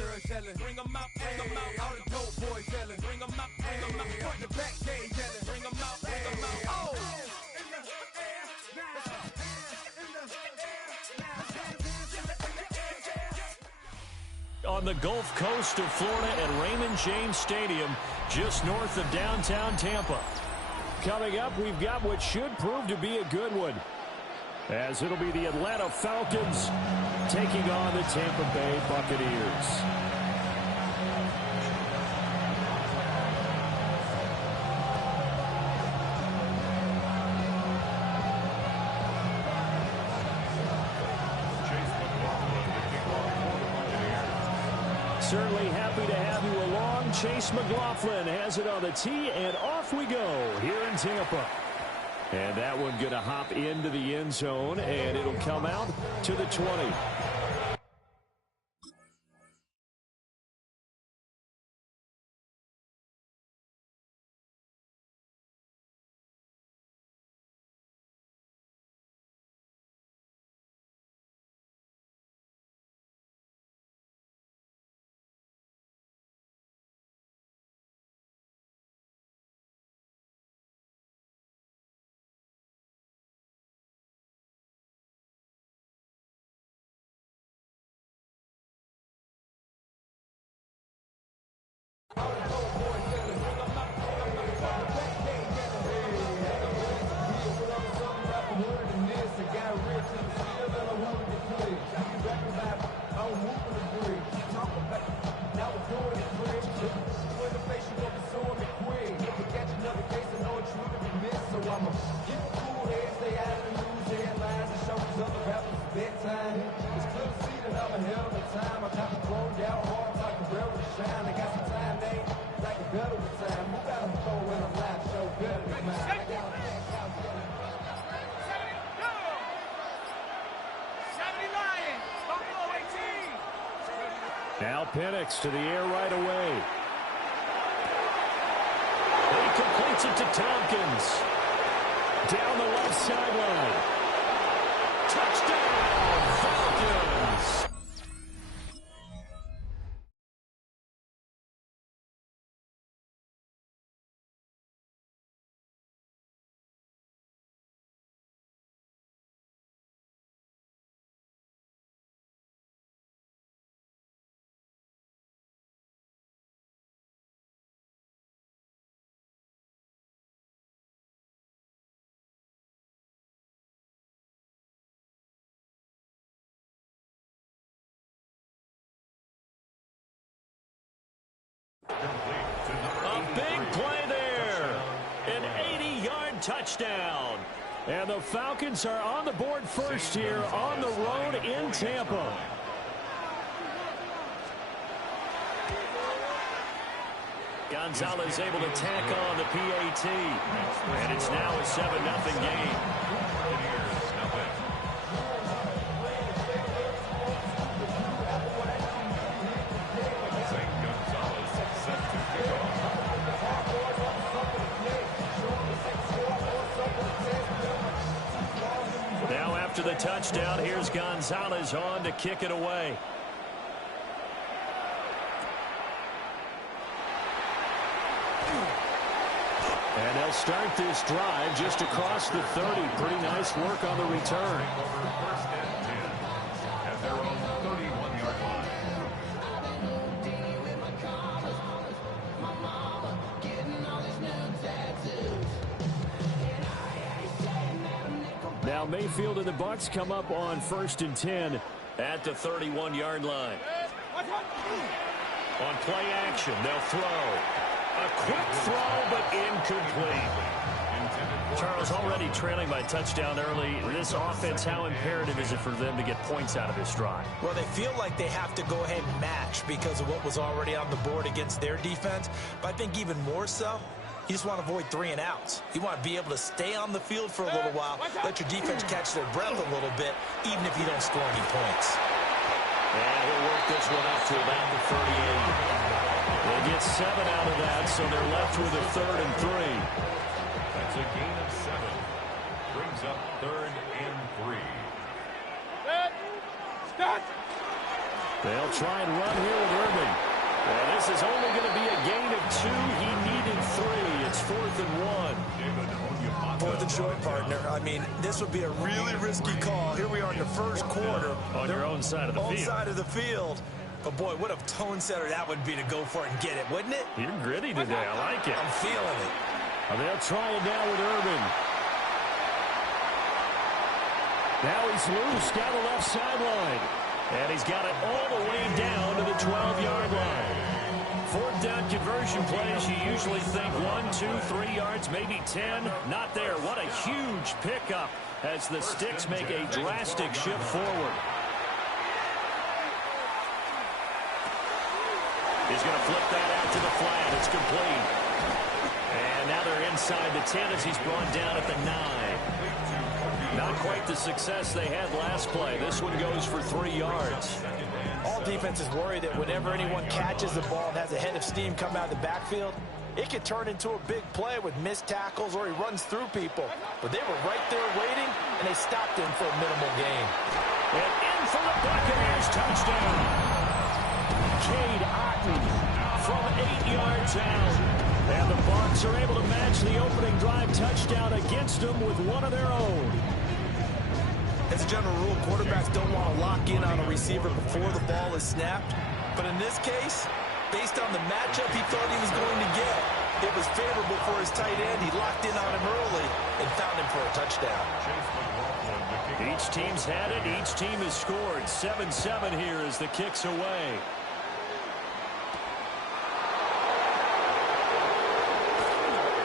girls yelling. Bring them out, bring them out. All the dope boys yelling. Bring them out, bring them out. Front to back, they yelling. Bring them out, bring them out. Oh! On the Gulf Coast of Florida at Raymond James Stadium, just north of downtown Tampa. Coming up, we've got what should prove to be a good one, as it'll be the Atlanta Falcons taking on the Tampa Bay Buccaneers. Certainly happy to have you along. Chase McLaughlin has it on the tee, and off we go here in Tampa. And that one going to hop into the end zone, and it'll come out to the 20. Now Penix to the air right away. He completes it to Tompkins. Down the left sideline. Touchdown, Falcons! A big play there. An 80-yard touchdown. And the Falcons are on the board first here on the road in Tampa. Gonzalez able to tack on the PAT. And it's now a 7-0 game. Now after the touchdown, here's Gonzalez on to kick it away. And they'll start this drive just across the 30. Pretty nice work on the return. First and 10 at their own 31-yard line. Now Mayfield and the Bucs come up on 1st and 10 at the 31-yard line. On play action, they'll throw. A quick throw, but incomplete. Charles, already trailing by touchdown early. This offense, how imperative is it for them to get points out of this drive? Well, they feel like they have to go ahead and match because of what was already on the board against their defense. But I think even more so, you just want to avoid 3 and outs. You want to be able to stay on the field for a little while, let your defense catch their breath a little bit, even if you don't score any points. And he'll work this one up to about the 38. They get 7 out of that, so they're left with a 3rd and 3. That's a gain of 7. Brings up 3rd and 3. They'll try and run here with Urban. This is only going to be a gain of 2. He needed 3. It's 4th and 1. 4th and short, partner. I mean, this would be a really risky call. Here we are in the first quarter. On your own side of the field. Own side of the field. But, boy, what a tone setter that would be to go for it and get it, wouldn't it? You're gritty today. I like it. I'm feeling it. And they'll try it now with Urban. Now he's loose down the left sideline. And he's got it all the way down to the 12-yard line. 4th down conversion plays, you usually think 1, 2, 3 yards, maybe 10. Not there. What a huge pickup as the Sticks make a drastic shift forward. He's going to flip that out to the flat. It's complete. And now they're inside the 10 as he's brought down at the 9. Not quite the success they had last play. This one goes for 3 yards. All defenses worry that whenever anyone catches the ball and has a head of steam come out of the backfield, it could turn into a big play with missed tackles or he runs through people. But they were right there waiting, and they stopped him for a minimal gain. And in for the Buccaneers touchdown. Cade Otton from 8 yards out. And the Bucs are able to match the opening drive touchdown against them with one of their own. As a general rule, quarterbacks don't want to lock in on a receiver before the ball is snapped. But in this case, based on the matchup he thought he was going to get, it was favorable for his tight end. He locked in on him early and found him for a touchdown. Each team's had it. Each team has scored. 7-7 here as the kick's away.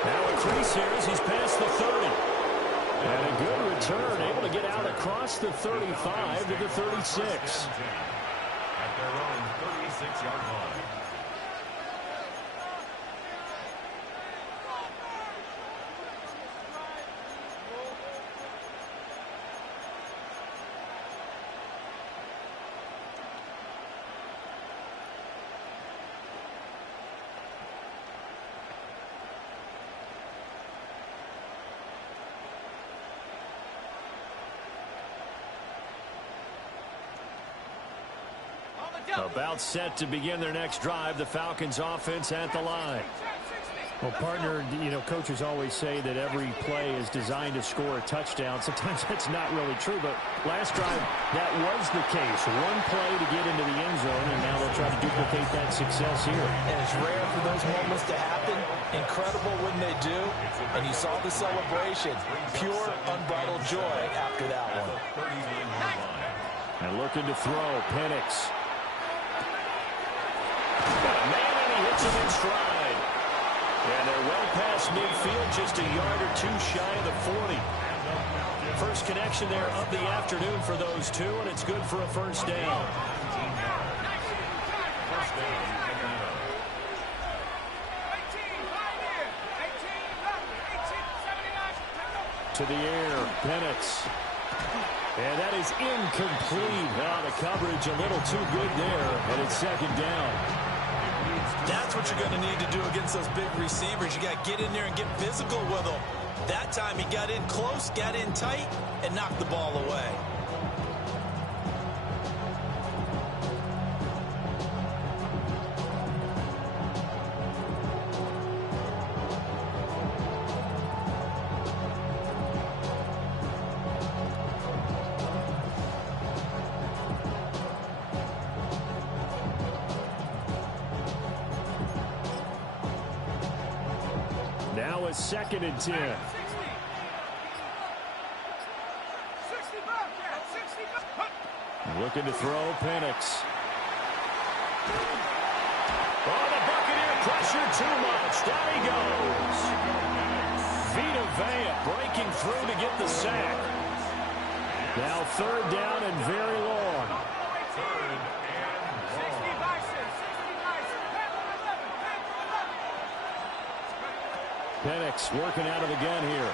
Now a crease here as he's past the 30. And a good return, able to get out across the 35 to the 36. At their own 36-yard line. About set to begin their next drive. The Falcons offense at the line. Well, partner, you know, coaches always say that every play is designed to score a touchdown. Sometimes that's not really true, but last drive, that was the case. One play to get into the end zone, and now they'll try to duplicate that success here. And it's rare for those moments to happen. Incredible when they do. And you saw the celebration. Pure, unbridled joy after that one. And looking to throw, Penix. Got a man, and he hits him in stride. And they're well past midfield, just a yard or two shy of the 40. First connection there of the afternoon for those two, and it's good for a first down. To the air, Penix. And that is incomplete. The coverage a little too good there, and it's second down. That's what you're going to need to do against those big receivers. You got to get in there and get physical with them. That time he got in close, got in tight, and knocked the ball away. Now it's 2nd and 10. Looking to throw, Penix. Oh, the Buccaneer pressure too much. Down he goes. Vita Vea breaking through to get the sack. Now 3rd down and very long. 3rd and long. Penix working out of the gun here.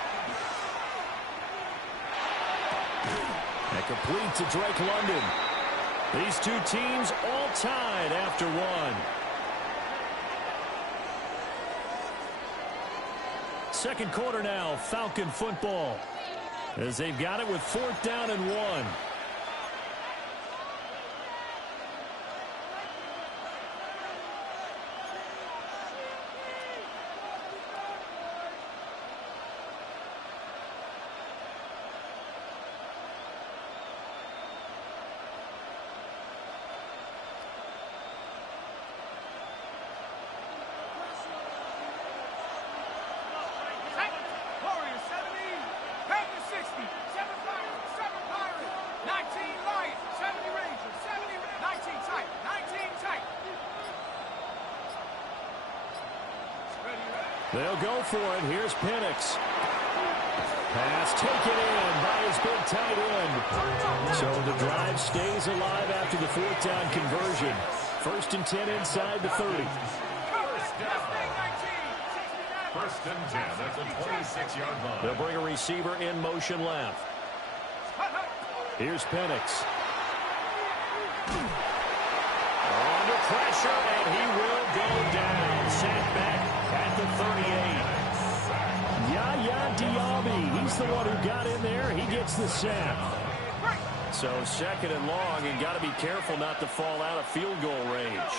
And complete to Drake London. These two teams all tied after one. Second quarter now, Falcon football. As they've got it with 4th down and 1. They'll go for it. Here's Penix. Pass taken in by his big tight end. So the drive stays alive after the fourth down conversion. 1st and 10 inside the 30. First and 10 at the 26-yard line. They'll bring a receiver in motion left. Here's Penix. Under pressure, and he will go down. Sacked back at the 38. Yaya Diaby, he's the one who got in there. He gets the sack. So 2nd and long, and got to be careful not to fall out of field goal range.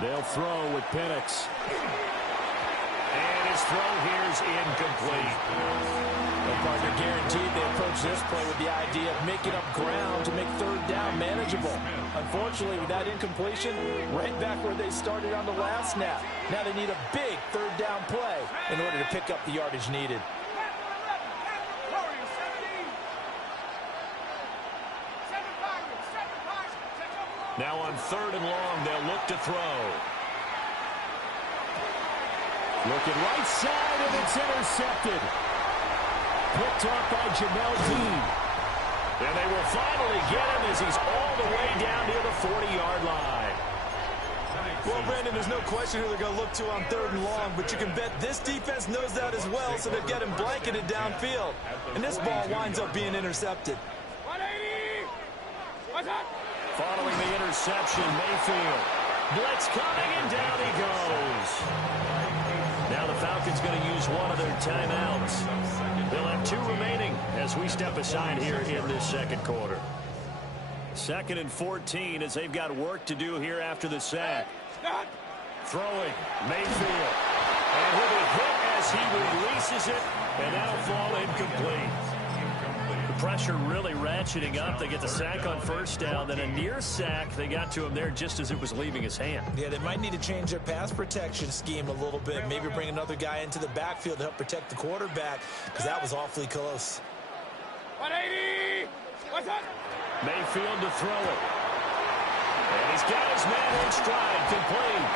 They'll throw with Penix. And his throw here is incomplete. Well, partner, guaranteed they approach this play with the idea of making up ground to make 3rd down manageable. Unfortunately, with that incompletion, right back where they started on the last snap. Now they need a big 3rd down play in order to pick up the yardage needed. Now on 3rd and long, they'll look to throw. Looking right side, and it's intercepted. Picked off by Jamel Dean. And they will finally get him as he's all the way down near the 40-yard line. Well, Brandon, there's no question who they're going to look to on 3rd and long, but you can bet this defense knows that as well, so they'll get him blanketed downfield. And this ball winds up being intercepted. 180! What's up? Following the interception, Mayfield. Blitz coming, and down he goes. Now the Falcons going to use one of their timeouts. They'll have 2 remaining as we step aside here in this 2nd quarter. 2nd and 14 as they've got work to do here after the sack. Throwing, Mayfield. And he'll be hit as he releases it, and that'll fall incomplete. The pressure really ratcheting up. They get the sack on 1st down, then a near sack. They got to him there just as it was leaving his hand. Yeah, they might need to change their pass protection scheme a little bit. Maybe bring another guy into the backfield to help protect the quarterback, because that was awfully close. 180! What's up? Mayfield to throw it. And he's got his man in stride, complete.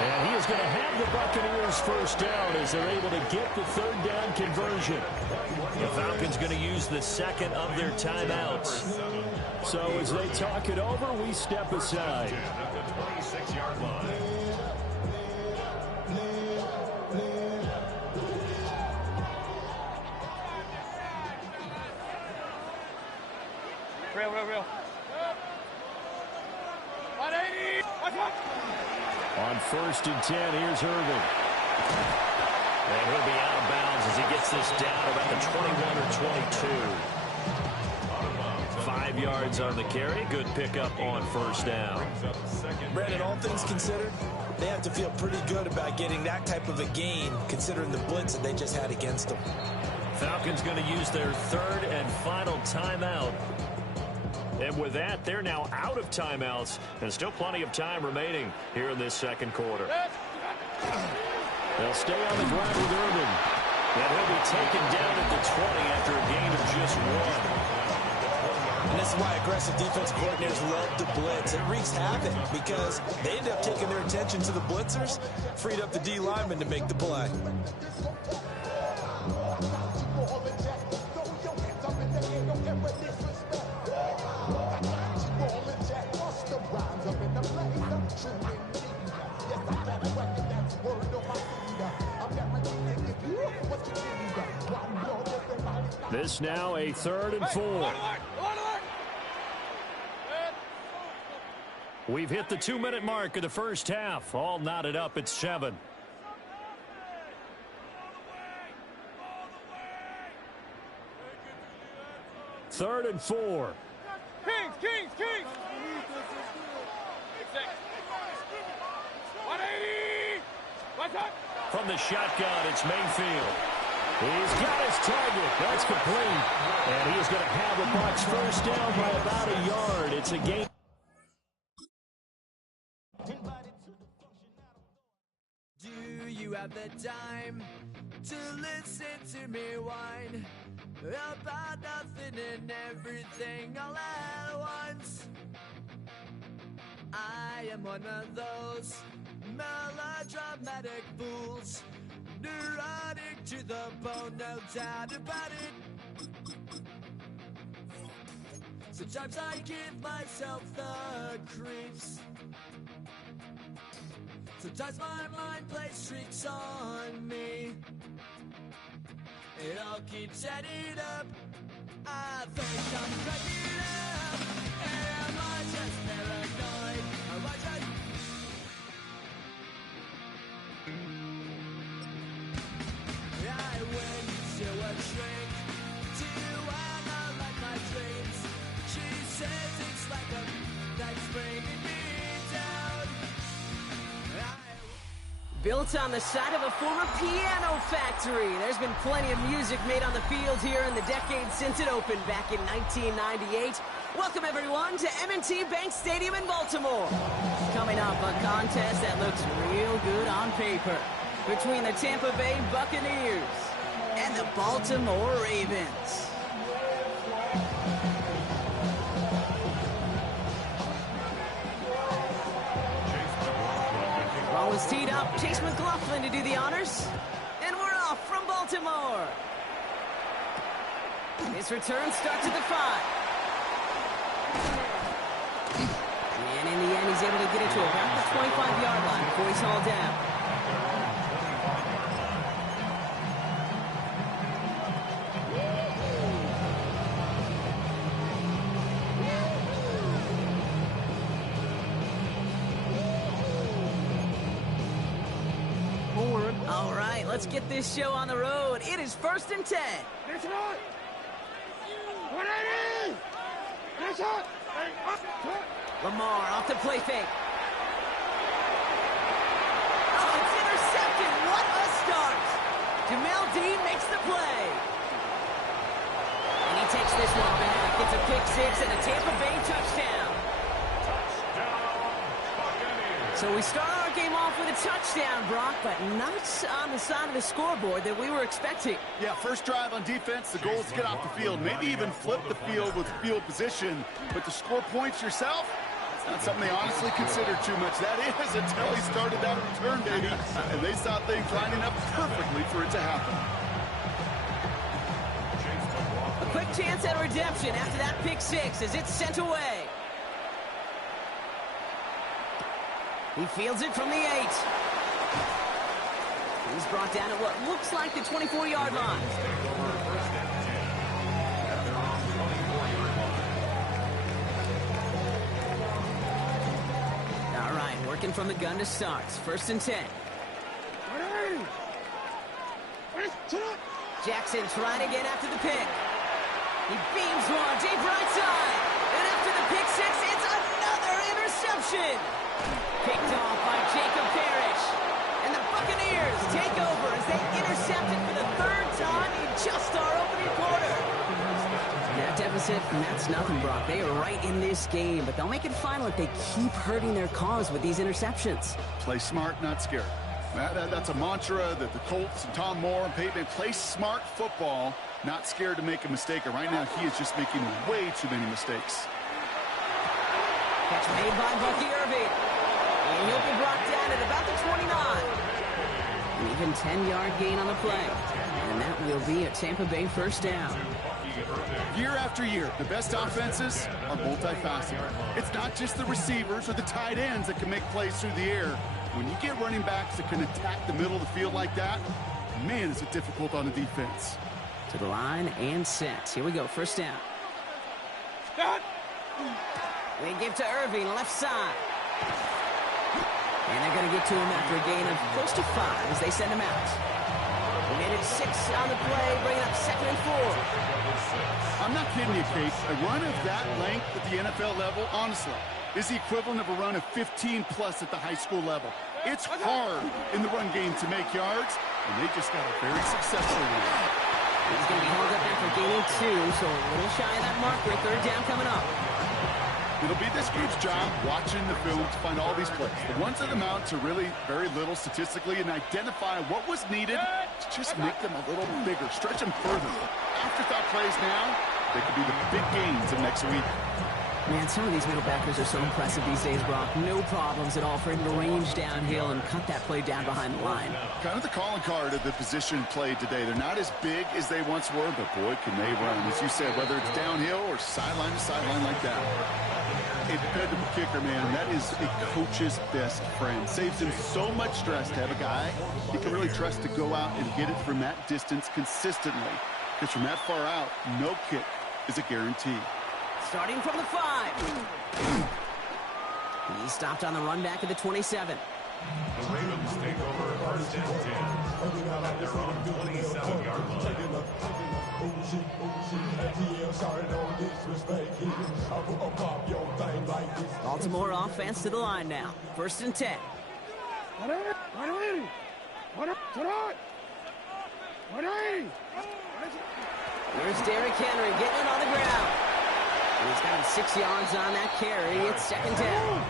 And he is going to have the Buccaneers 1st down as they're able to get the 3rd down conversion. The Falcons going to use the 2nd of their timeouts. So as they talk it over, we step aside. At the 26-yard line. Real. 180! What's up? On 1st and 10, here's Irving. And he'll be out of bounds as he gets this down about the 21 or 22. 5 yards on the carry. Good pickup on 1st down. Brandon, all things considered, they have to feel pretty good about getting that type of a gain, considering the blitz that they just had against them. Falcons going to use their 3rd and final timeout. And with that, they're now out of timeouts, and still plenty of time remaining here in this 2nd quarter. They'll stay on the ground with Irvin. And he'll be taken down at the 20 after a gain of just 1. And this is why aggressive defense coordinators love to blitz. It wreaks havoc because they end up taking their attention to the blitzers, freed up the D lineman to make the play. This now a 3rd and 4. We've hit the 2-minute mark of the 1st half. All knotted up at 7. Third and 4. Kings! 180! What's up? From the shotgun, it's Mayfield. He's got his target. That's complete. And he is going to have the Bucs 1st down by about a yard. It's a gain. Do you have the time to listen to me whine about nothing and everything all at once. I am one of those melodramatic fools, neurotic to the bone, no doubt about it. Sometimes I give myself the creeps. Sometimes my mind plays tricks on me. It all keeps adding up. I think I'm cracking up. Am I just paranoid? Am I just... I went to a shrink to analyze my dreams. She says it's like a that's bringing me down. Built on the side of a former piano factory, there's been plenty of music made on the field here in the decade since it opened back in 1998. Welcome, everyone, to M&T Bank Stadium in Baltimore. Coming up, a contest that looks real good on paper between the Tampa Bay Buccaneers and the Baltimore Ravens. Ball is teed up. Chase McLaughlin to do the honors. And we're off from Baltimore. His return starts at the 5. And in the end, he's able to get it to about the 25-yard line before he's hauled down. All right, let's get this show on the road. It is 1st and 10. Lamar off the play fake. Oh, it's intercepted. What a start. Jamel Dean makes the play. And he takes this one back. Gets a pick 6 and a Tampa Bay touchdown. So we start our game off with a touchdown, Brock, but not on the side of the scoreboard that we were expecting. Yeah, first drive on defense, the goal is to get off the field, maybe even flip the field with field position. But to score points yourself, it's not something they honestly consider too much. That is until he started that return, baby. And they saw things lining up perfectly for it to happen. A quick chance at redemption after that pick 6 as it's sent away. He fields it from the 8. He's brought down at what looks like the 24-yard line. All right, working from the gun to start. 1st and 10. Jackson trying again after the pick. He beams one deep right side. And after the pick 6, it's another interception. Picked off by Jacob Parrish. And the Buccaneers take over as they intercept it for the 3rd time in just our opening quarter. That deficit, that's nothing, Brock. They are right in this game, but they'll make it final if they keep hurting their cause with these interceptions. Play smart, not scared. That's a mantra that the Colts and Tom Moore and Peyton play smart football, not scared to make a mistake. And right now, he is just making way too many mistakes. Catch made by Bucky Irving. And he'll be brought down at about the 29. An even 10-yard gain on the play. And that will be a Tampa Bay 1st down. Year after year, the best offenses are multifaceted. It's not just the receivers or the tight ends that can make plays through the air. When you get running backs that can attack the middle of the field like that, man, is it difficult on the defense. To the line and set. Here we go, 1st down. They give to Irving, left side. And they're going to get to him after a gain of close to 5 as they send him out. We made it 6 on the play, bringing up 2nd and 4. I'm not kidding you, Kate. A run of that length at the NFL level, honestly, is the equivalent of a run of 15-plus at the high school level. It's hard in the run game to make yards, and they just got a very successful one. He's going to be held up after gaining 2, so a little shy of that marker. 3rd down coming up. It'll be this group's job watching the film to find all these plays. The ones that amount to really very little statistically and identify what was needed to just make them a little bigger, stretch them further. Afterthought plays now, they could be the big gains of next week. Man, some of these middle backers are so impressive these days, Brock. No problems at all for him to range downhill and cut that play down behind the line. Kind of the calling card of the position played today. They're not as big as they once were, but boy, can they run. As you said, whether it's downhill or sideline to sideline like that. A dependable kicker, man, that is a coach's best friend. Saves him so much stress to have a guy he can really trust to go out and get it from that distance consistently. Because from that far out, no kick is a guarantee. Starting from the 5. He stopped on the run back at the 27. The Ravens take over first and 10. At their own 27-yard line. Baltimore offense to the line now. First and 10. Here's Derrick Henry getting it on the ground. He's got him 6 yards on that carry. It's second down.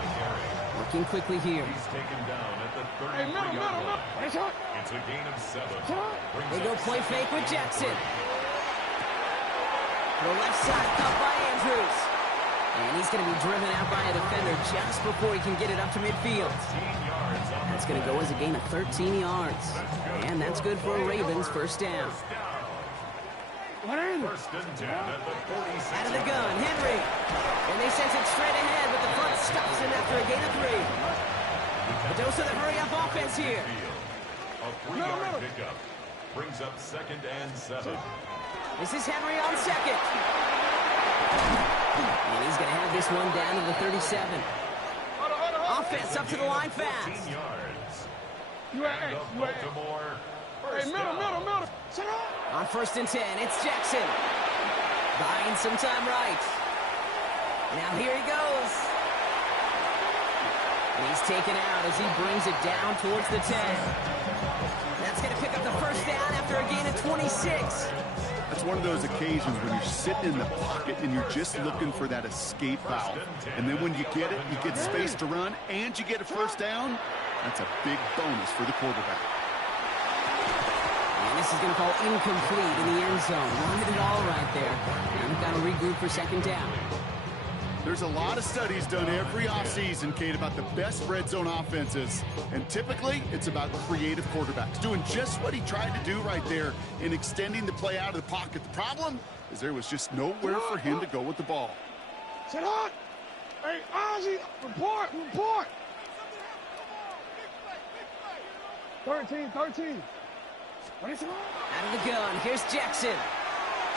Working quickly here. He's taken down at the 33-yard line. It's a gain of 7. They go play fake with Jackson. The left side cut by Andrews. And he's going to be driven out by a defender just before he can get it up to midfield. That's going to go as a gain of 13 yards. And that's good for a Ravens first down. First and 10 at the 46. Out of the gun, Henry. And they send it straight ahead, but the front stops him after a gain of 3. The dose of the hurry-up offense here. A 3-yard pickup brings up second and 7. This is Henry on second. And he's going to have this one down to the 37. Offense up to the line fast. 14 yards. And the Baltimore first down. On first and 10, it's Jackson. Buying some time right. Now here he goes. And he's taken out as he brings it down towards the 10. That's going to pick up the first down after a gain of 26. That's one of those occasions when you're sitting in the pocket and you're just looking for that escape valve. And then when you get it, you get space to run, and you get a first down. That's a big bonus for the quarterback. And this is going to fall incomplete in the end zone. Wanted it all right there. Now they've got to regroup for second down. There's a lot of studies done every offseason, Kate, about the best red zone offenses. And typically, it's about creative quarterbacks doing just what he tried to do right there in extending the play out of the pocket. The problem is there was just nowhere for him to go with the ball. Sit on! Hey, Ozzy, report! 13. Out of the gun, here's Jackson.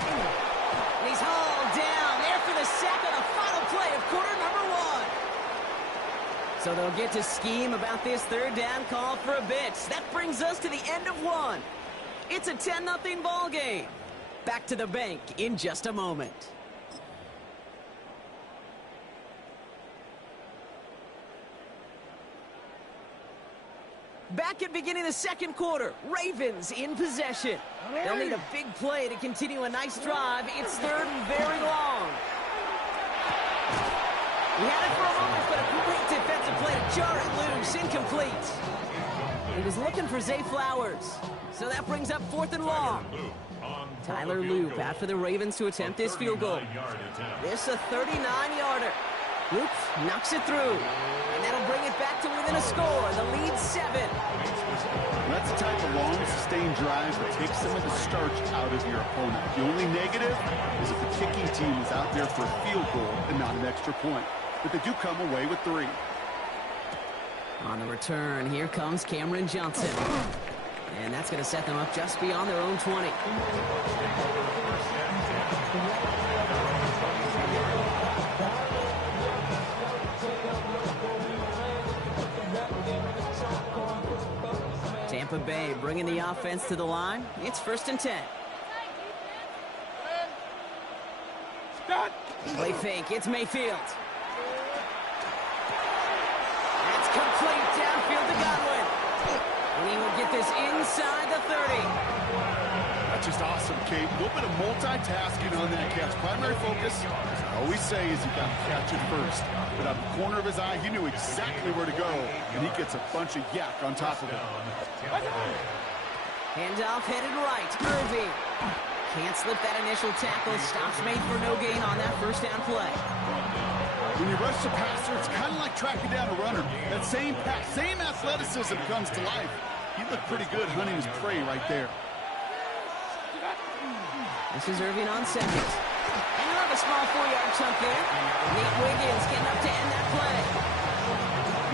And he's hauled down there for the sack on the final play of quarter number 1. So they'll get to scheme about this third down call for a bit. That brings us to the end of 1. It's a 10-0 ball game. Back to the bank in just a moment. Back at beginning of the second quarter, Ravens in possession. They'll need a big play to continue a nice drive. It's third and very long. He had it for a moment, but a great defensive play to jar it loose. Incomplete. He was looking for Zay Flowers. So that brings up fourth and long. Tyler Loop after the Ravens to attempt this field goal. This a 39-yarder. Loop knocks it through. And that'll bring it back to within a score. The lead 7. That's the type of long, sustained drive that takes some of the starch out of your opponent. The only negative is if the kicking team is out there for a field goal and not an extra point. But they do come away with 3. On the return, here comes Cameron Johnson. And that's going to set them up just beyond their own 20. Tampa Bay bringing the offense to the line. It's first and 10. Play fake. It's Mayfield. That's complete downfield to Godwin. And he will get this inside the 30. That's just awesome, Kate. A little bit of multitasking on that catch. Primary focus, as I always say, is you got to catch it first. But out of the corner of his eye, he knew exactly where to go, and he gets a bunch of yak on top of it. Handoff headed right. Irving Can't slip that initial tackle. Stops made for no gain on that first down play. When you rush the passer, it's kind of like tracking down a runner. That same pass, same athleticism comes to life. He looked pretty good hunting his prey right there. This is Irving on second. And you'll have a small 4-yard chunk there. Nate Wiggins getting up to end that play.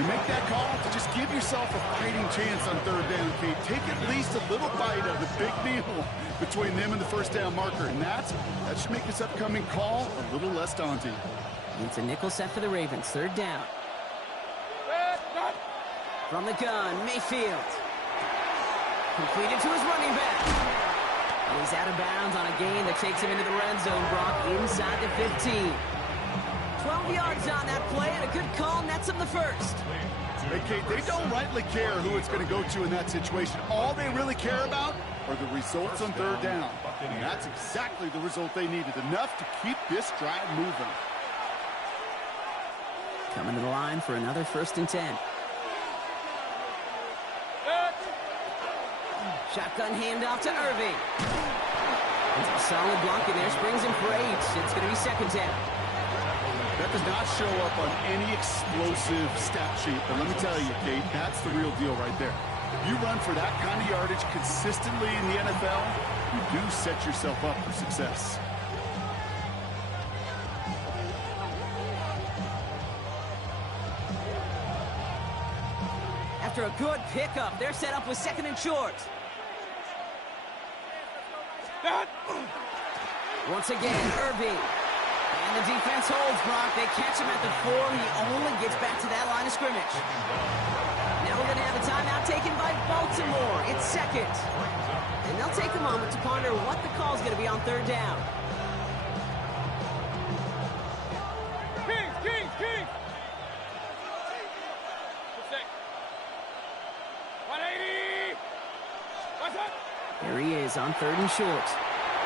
You make that call to just give yourself a fighting chance on third down, Kate. Take at least a little bite of the big meal between them and the first down marker. And that should make this upcoming call a little less daunting. It's a nickel set for the Ravens. Third down. From the gun, Mayfield. Completed to his running back. And he's out of bounds on a gain that takes him into the red zone, Brock, inside the 15. 12 yards on that play, and a good call nets him the first. Hey, Kate, they don't rightly care who it's going to go to in that situation. All they really care about are the results on third down. And that's exactly the result they needed, enough to keep this drive moving. Coming to the line for another 1st and 10. Shotgun handoff to Irving. It's a solid block in there. Springs him for 8. It's going to be 2nd down. That does not show up on any explosive stat sheet. But let me tell you, Kate, that's the real deal right there. If you run for that kind of yardage consistently in the NFL, you do set yourself up for success. After a good pickup, they're set up with 2nd and short. Once again, Irving. And the defense holds, Brock. They catch him at the 4. He only gets back to that line of scrimmage. Now we're going to have a timeout taken by Baltimore. It's 2nd. And they'll take a moment to ponder what the call is going to be on third down. King! 180! What's up? Here he is on 3rd and short.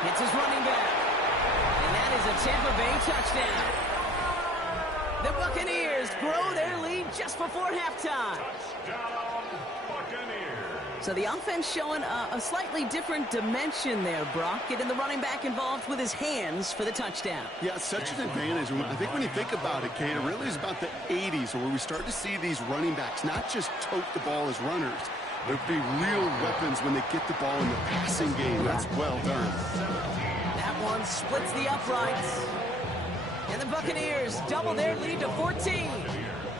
Hits his running back. And that is a Tampa Bay touchdown. The Buccaneers grow their lead just before halftime. Touchdown, Buccaneers. So the offense showing a slightly different dimension there, Brock. Getting the running back involved with his hands for the touchdoal. Yeah, such an advantage. I think when you think about it, Kate, it really is about the 80s where we start to see these running backs not just tote the ball as runners, but be real weapons when they get the ball in the passing game. That's well done. That one splits the uprights. And the Buccaneers double their lead to 14.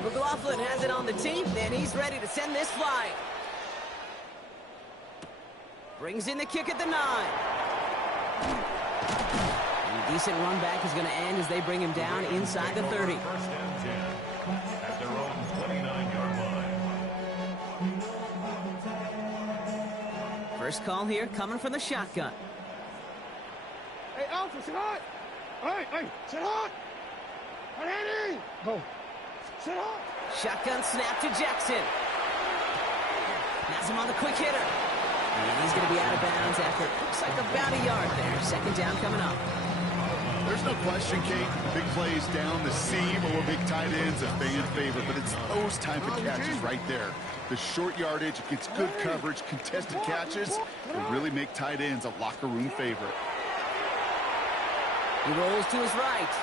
McLaughlin has it on the team, and he's ready to send this flight. Brings in the kick at the 9. And a decent run back is going to end as they bring him down inside the 30. 1st and 10 at their own 29-yard line. First call here coming from the shotgun. Hey, Alpha, sit hot! Hey, sit hot! 180! Go. Sit hot! Shotgun snap to Jackson. Has him on the quick hitter. And he's going to be out of bounds after, looks like about a yard there. 2nd down coming up. There's no question, Kate, big plays down the seam or big tight ends a fan favorite, but it's those type of catches right there. The short yardage, it gets good coverage, contested catches, and really make tight ends a locker room favorite. He rolls to his right.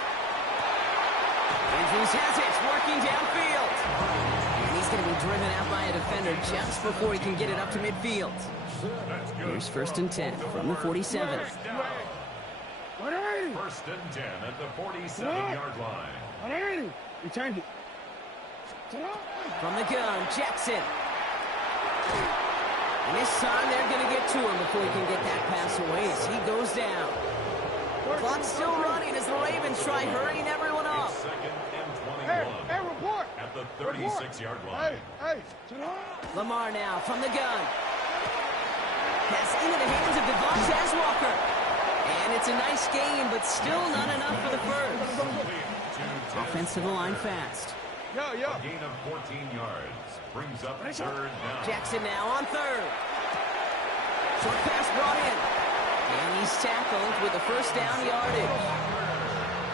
Andrews has it, working downfield. And he's going to be driven out by a defender just before he can get it up to midfield. Here's 1st and 10 from the 47. 180! 1st and 10 at the 47-yard line. 180! We changed it. Sit hot! From the gun, Jackson. And this time they're going to get to him before he can get that pass away as he goes down. Clock's still running as the Ravens try hurrying everyone up. 2nd and 21 Hey, report! at the 36-yard line. Hey, sit hot! Lamar now from the gun. Pass into the hands of Devontae Walker. And it's a nice game, but still not enough for the first. Offense to the line fast. Yo. A gain of 14 yards brings up 3rd down. Jackson now on 3rd. Short pass brought in. And he's tackled with the 1st down yardage.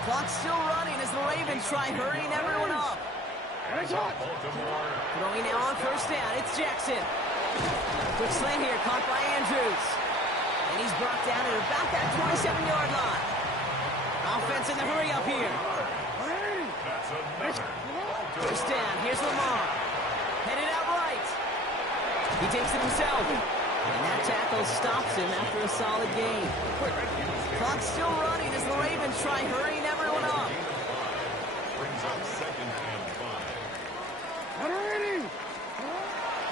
Clock's still running as the Ravens try hurrying everyone up. Baltimore. Throwing now on 1st down. It's Jackson. Quick slant here, caught by Andrews. And he's brought down at about that 27-yard line. Offense in the hurry up here. That's another. First down. Here's Lamar. Headed out right. He takes it himself. And that tackle stops him after a solid gain. Clock's still running as the Ravens try hurrying everyone up. Brings up 2nd and 5.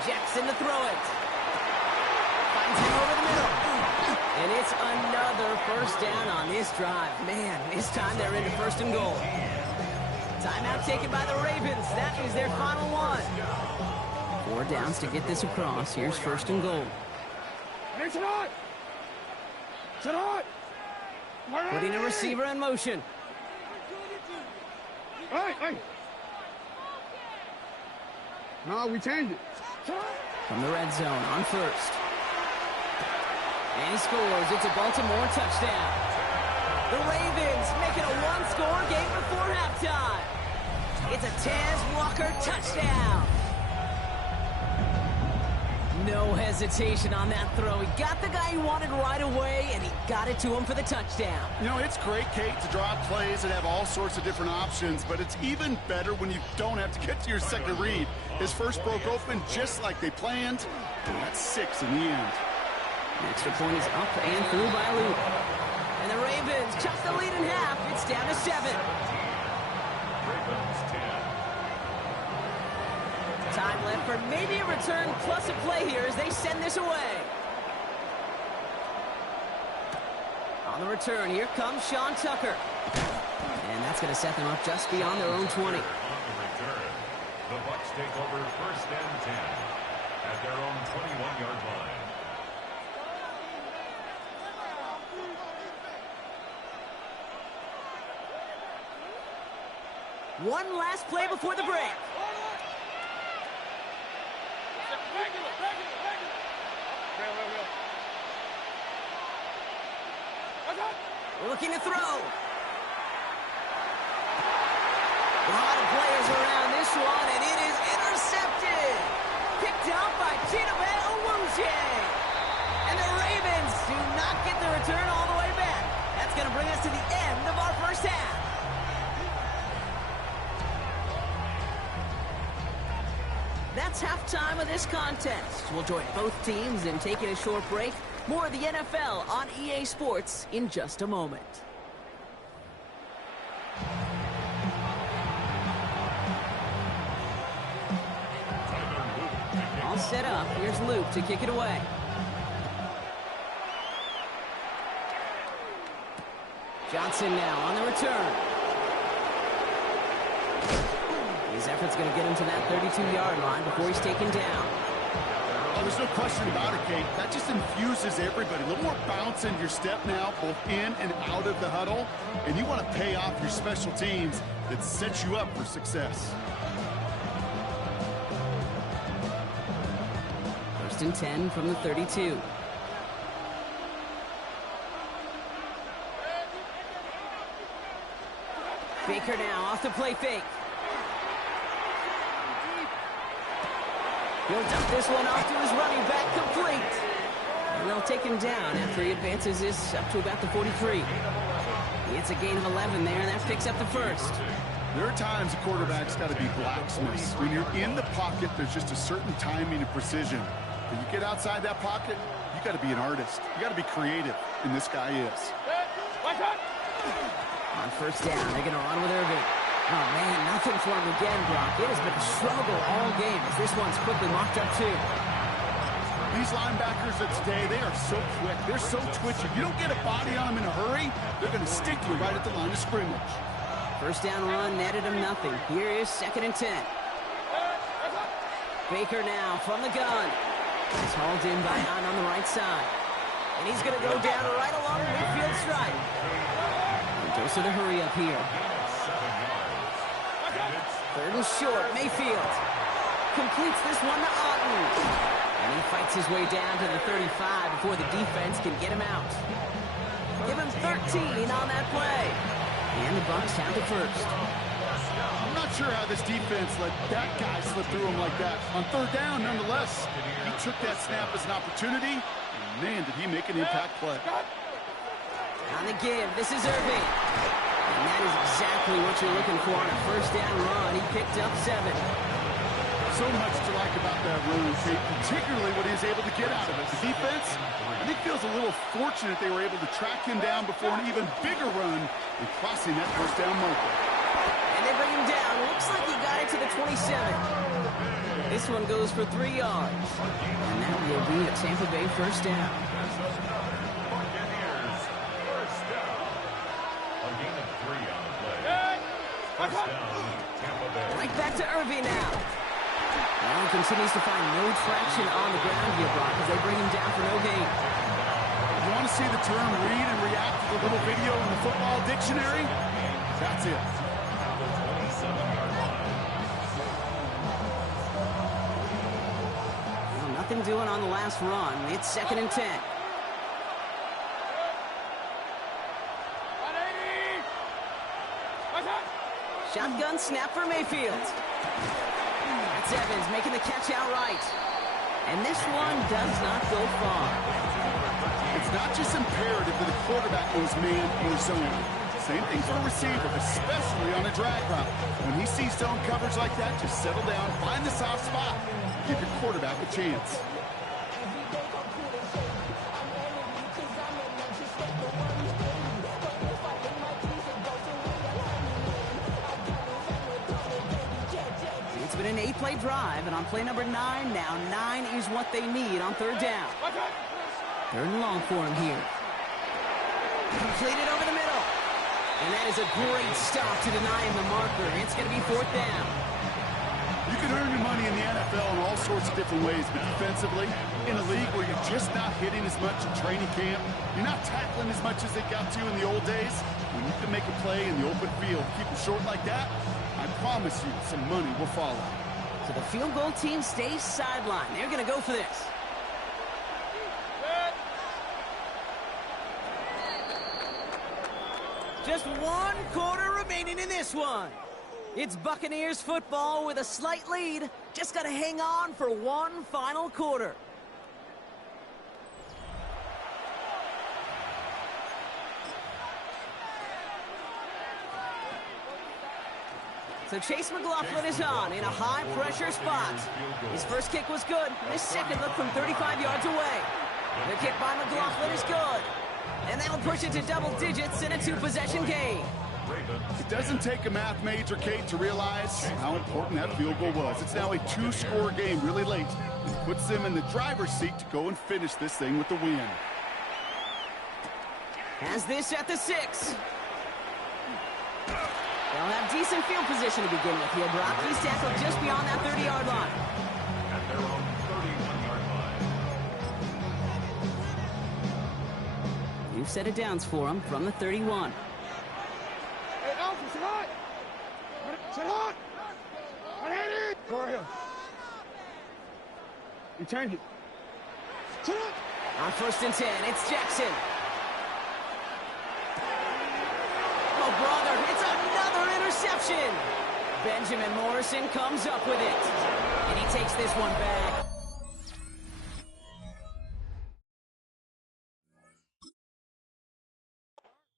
Jackson to throw it. Finds him over the middle. And it's another first down on this drive. Man, this time they're into 1st and goal. Timeout taken by the Ravens. That is their final one. 4 downs to get this across. Here's 1st and goal. Putting a receiver in motion. Hey. No, we changed it. From the red zone on 1st. And he scores. It's a Baltimore touchdown. The Ravens make it a one-score game before halftime. It's a Tez Walker touchdown. No hesitation on that throw. He got the guy he wanted right away, and he got it to him for the touchdown. You know, it's great, Kate, to draw plays and have all sorts of different options, but it's even better when you don't have to get to your second read. His first broke open just like they planned, and that's 6 in the end. The extra point is up and through by Luke. And the Ravens chop the lead in half. It's down to 7. Ravens 10. Time left for maybe a return plus a play here as they send this away. On the return, here comes Sean Tucker. And that's going to set them up just beyond their own 20. On the return, the Bucs take over 1st and 10 at their own 21-yard line. One last play before the break. Looking to throw. A lot of players around this one, and it is intercepted. Picked up by Chidobe Awuzie. And the Ravens do not get the return all the way back. That's going to bring us to the end of our first half. That's halftime of this contest. We'll join both teams in taking a short break. More of the NFL on EA Sports in just a moment. All set up. Here's Luke to kick it away. Johnson now on the return. His effort's going to get him to that 32-yard line before he's taken down. Oh, there's no question about it, Kate. That just infuses everybody. A little more bounce in your step now, both in and out of the huddle. And you want to pay off your special teams that sets you up for success. 1st and 10 from the 32. Baker now off the play fake. He'll dump this one off to his running back, complete. And they'll take him down after he advances this up to about the 43. It's a gain of 11 there, and that picks up the first. There are times a quarterback's got to be blacksmiths. When you're in the pocket, there's just a certain timing and precision. When you get outside that pocket, you got to be an artist. You got to be creative, and this guy is. On 1st down, they're going to run with Irving. Oh, man, nothing for him again, Brock. It has been a struggle all game as this one's quickly mocked up, too. These linebackers of today, they are so quick. They're so twitchy. You don't get a body on them in a hurry, they're going to stick you right at the line of scrimmage. 1st down run netted him nothing. Here is 2nd and 10. Baker now from the gun. He's hauled in by Hunt on the right side. And he's going to go down right along the midfield stripe. And goes to the hurry up here. 3rd and short, Mayfield completes this one to Otten. And he fights his way down to the 35 before the defense can get him out. Give him 13 on that play. And the Bucs have the first. I'm not sure how this defense let that guy slip through him like that. On 3rd down, nonetheless, he took that snap as an opportunity and Man, did he make an impact play. On the give, this is Irving. And that is exactly what you're looking for on a first down run. He picked up 7. So much to like about that run, Kate, particularly what he was able to get out of it. The defense, I think, feels a little fortunate they were able to track him down before an even bigger run and crossing that first down marker. And they bring him down. Looks like he got it to the 27. This one goes for 3 yards. And that will be a Tampa Bay first down. Buccaneers, first down. A gain of 3 on the play. First down, Tampa Bay. Right back to Irving now. Now he continues to find no traction on the ground here, Brock, as they bring him down for no gain. You want to see the term read and react to the little video in the football dictionary? That's it. Well, nothing doing on the last run. It's 2nd and 10. Shotgun snap for Mayfield. That's Evans making the catch outright. And this one does not go far. It's not just imperative that the quarterback goes man or zone. Same thing for a receiver, especially on a drag route. When he sees zone coverage like that, just settle down, find the soft spot, give your quarterback a chance. It's been an 8-play drive, and on play number 9 now, 9 is what they need on 3rd down. 3rd and long for him here. Completed over the middle. And that is a great stop to deny him the marker. It's going to be 4th down. You can earn your money in the NFL in all sorts of different ways, but defensively, in a league where you're just not hitting as much in training camp, you're not tackling as much as they got to in the old days, when you can make a play in the open field, keep it short like that, I promise you some money will follow. So the field goal team stays sidelined. They're going to go for this. Just 1 quarter remaining in this one. It's Buccaneers football with a slight lead. Just got to hang on for 1 final quarter. So Chase McLaughlin is on in a high-pressure spot. His first kick was good. His second look from 35 yards away. The kick by McLaughlin is good. And that'll push it to double digits in a 2-possession game. It doesn't take a math major, Kate, to realize how important that field goal was. It's now a 2-score game really late. It puts them in the driver's seat to go and finish this thing with the win. Has this at the 6. They'll have decent field position to begin with here, Brock. He's tackled just beyond that 30-yard line. At their own 31-yard line. New set of downs for him from the 31. Hey, Alpha, sit hot! Sit hot! Go right here. You change it. Sit hot! On 1st and 10, it's Jackson. Oh, brother, it's another interception. Benjamin Morrison comes up with it. And he takes this one back.